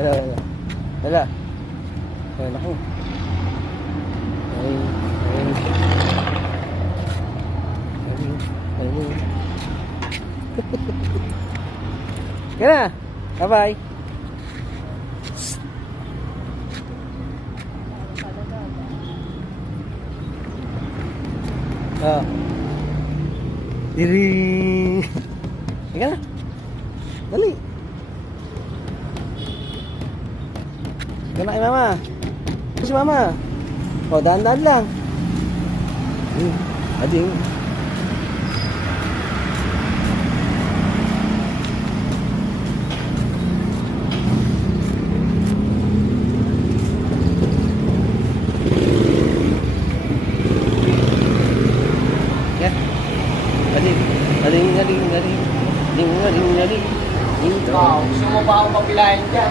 Wala, wala. Wala. Wala ko. Ay. Kaya na. Bye-bye. Ah. Diri. Kaya na. Dali. Kaya na kay mama. Si mama. O, daan-daan lang. Ading. Galing. Wow, gusto mo ba akong papilahin dyan?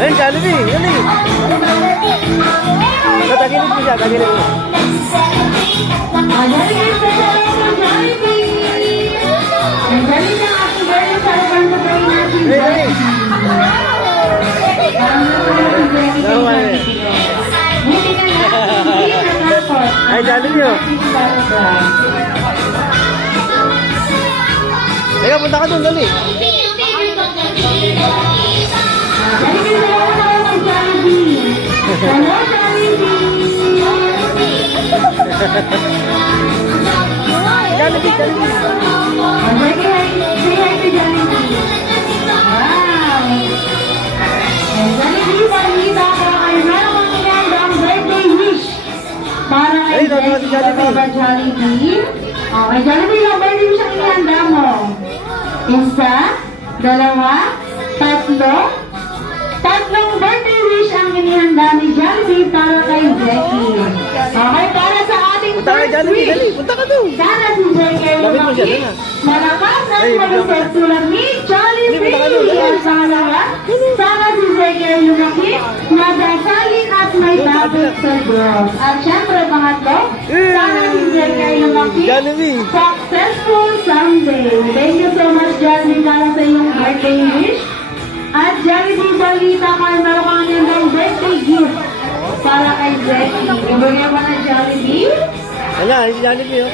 Ayun, Jollibee, galing. Tagilid mo siya, tagilid mo. Ay, Jollibee oh. Teka, punta ka dun, dali. Jollibee, Jollibee. Para kay Jollibee. Okay, Jollibee, yung birthday wish ang ihanda mo. 1, 2, 3 birthday wish ang inihanda ni Jollibee para kay Jackie. Okay, para sa ating Punta ka, Jollibee, dali. Punta ka doon. sana si Jackie Lapit mo siya, lumaki. dala. Malakas ang Ay, mag-isip tulad ni Jollibee. Pangalawa, sana si Jackie lumaki, madasalin at may tapos sa growth. At syempre, pangatlo, sana si Jackie lumaki, Jollibee. successful someday. Thank you so much, Jollibee, para sa iyong birthday wish. At Jollibee, balita ko ay meron kang ng birthday gift para kay Jackie. Ibigay mo na Jollibee. Ayan, si Jollibee oh.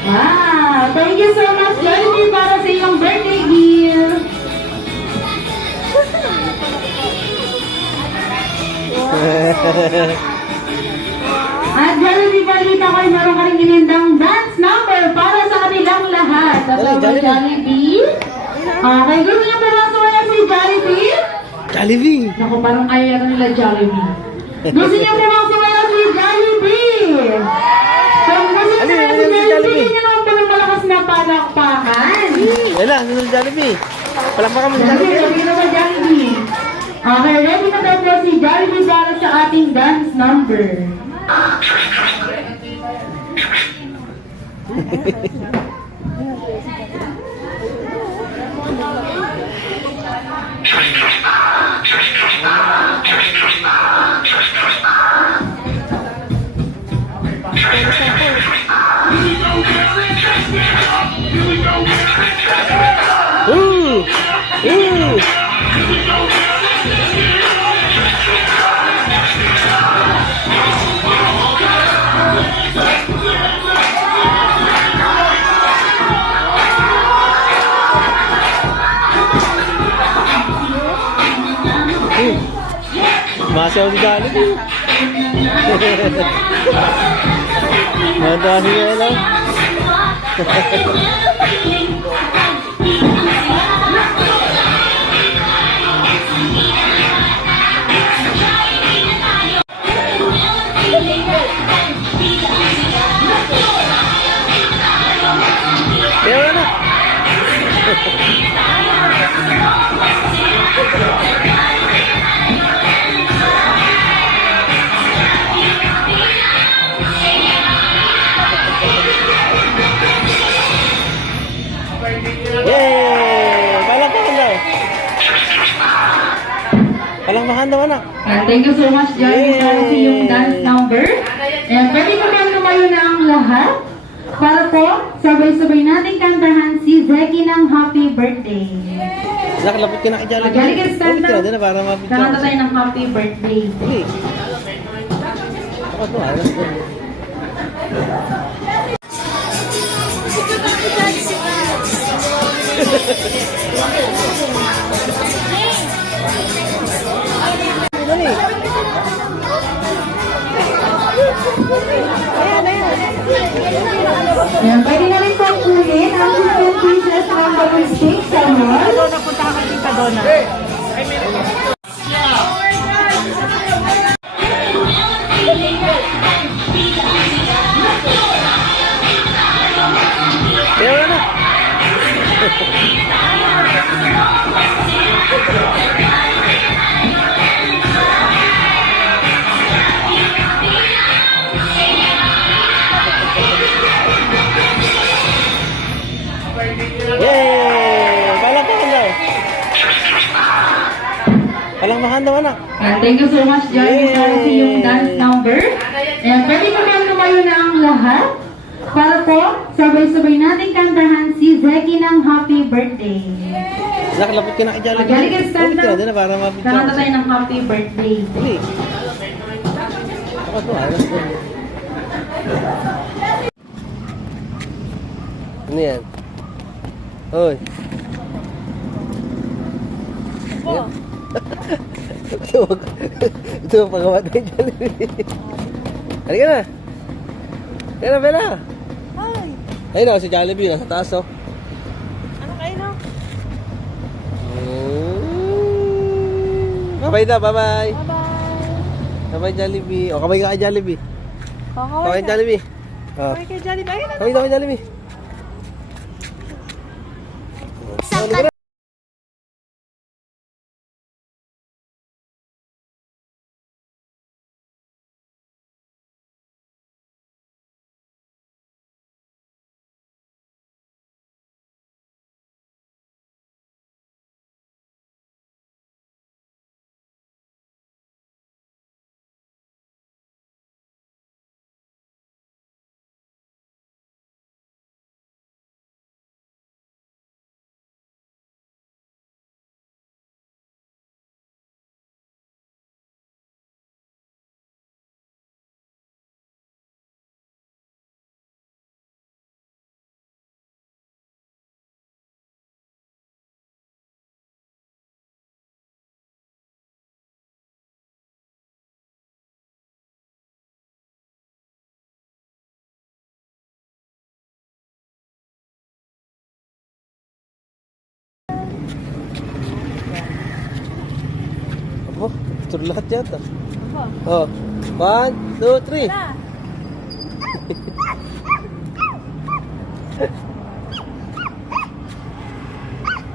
Wow! Thank you so much, Jollibee, para sa iyong birthday gift. At Jollibee, balita ko ay meron ka rin inindang dance number para sa kanilang lahat. Tatawag Jollibee. Jollibee. Okay, gusto niyo pumasok na si Jollibee? Jollibee. Naku, parang kaya na nila Jollibee. Gusto niyo pumasok na si Jollibee? Kung gusto niyo Ano na yun? si Ano yun, Jollibee, Jollibee? hindi niyo naman po ng malakas na palakpakan. Yan lang, sunod si Jollibee. Palakpakan mo si Jollibee, Jollibee. ready na ba Jollibee? Okay, ready na daw po si Jollibee para sa ating dance number. Ooh! Ooh! Masayaw si Jollibee. Matawa si Yelo. Kaya wala na. Palakpakan daw, anak. And thank you so much, Jollibee, para sa iyong dance number. And pwede naman lumayo na ang lahat para po sabay-sabay nating kantahan si Zeki ng happy birthday. Nakalapit ka na kay Jollibee. Jollibee, stand Lapit ka na up. din na para mapicture. Kakanta tayo ng happy birthday. Sige. Ako to, alas ko. Dali. Ayan, pwede na rin pong kunin ang 15 pieces ng balloon stick sa mall. Kaya wala na. Yay! Palakpakan daw. Palakpakan daw, anak. And thank you so much, Jollibee, para sa iyong dance number. And pwede naman lumayo na ang lahat para po sabay-sabay nating kantahan si Zeki ng happy birthday. Nakalapit ka na kay Jollibee. Jollibee, stand Lapit ka na up. din na para mapicture. Kakanta tayo ng happy birthday. Sige. Ako to, alas ko. Ano yan? Hoy. Opo. Ito ang pagawa tayo Jollibee. Halika na. Halika na, Bella. Hi! Ayun na, si Jollibee nasa taas, oh. Ano kayo no? Bye-bye na, bye-bye. Bye-bye! Bye-bye, Jollibee. O, kamay ka kay Jollibee. Kamay kay Jollibee. Oh. Kamay kay Jollibee. Ayun na! Kamay daw kay Jollibee. Halika na. Abo, ito lahat yata. Oh. 1, 2, 3.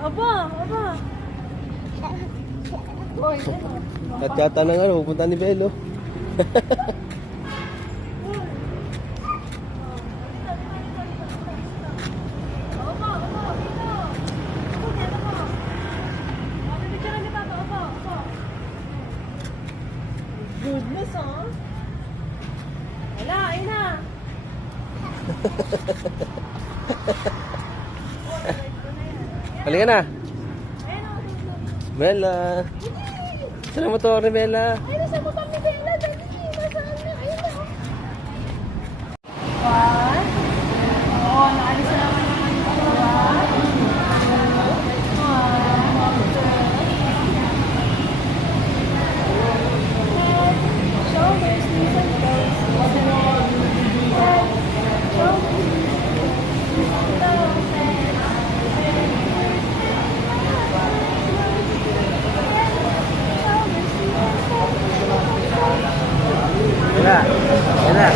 Aba! Aba! At yata ng ano, pupunta ni Belo. Goodness, oh! Wala, ayun na! Halika na. Bella. Saan ang motor ni Bella? Ay, nasa motor ni Bella! Dali! Nasaan na? Ayun na! One. Oo, naalis na naman naman yung one. Head, shoulders, knees and toes. Head, shoulders, knees and toes. Bella. Bella.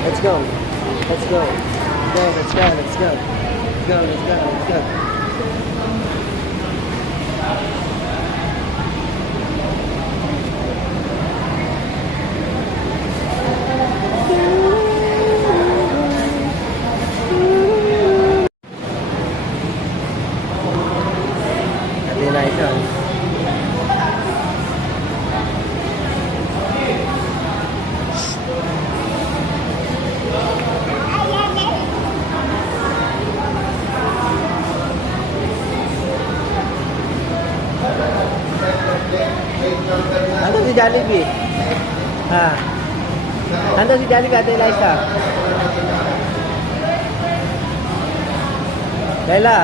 Let's go. Let's go. Let's go. Let's go. Let's go. Let's go. Let's go. naman. Ano si Jollibee? Ha? Ano si Jollibee, Ate Liza? Laila?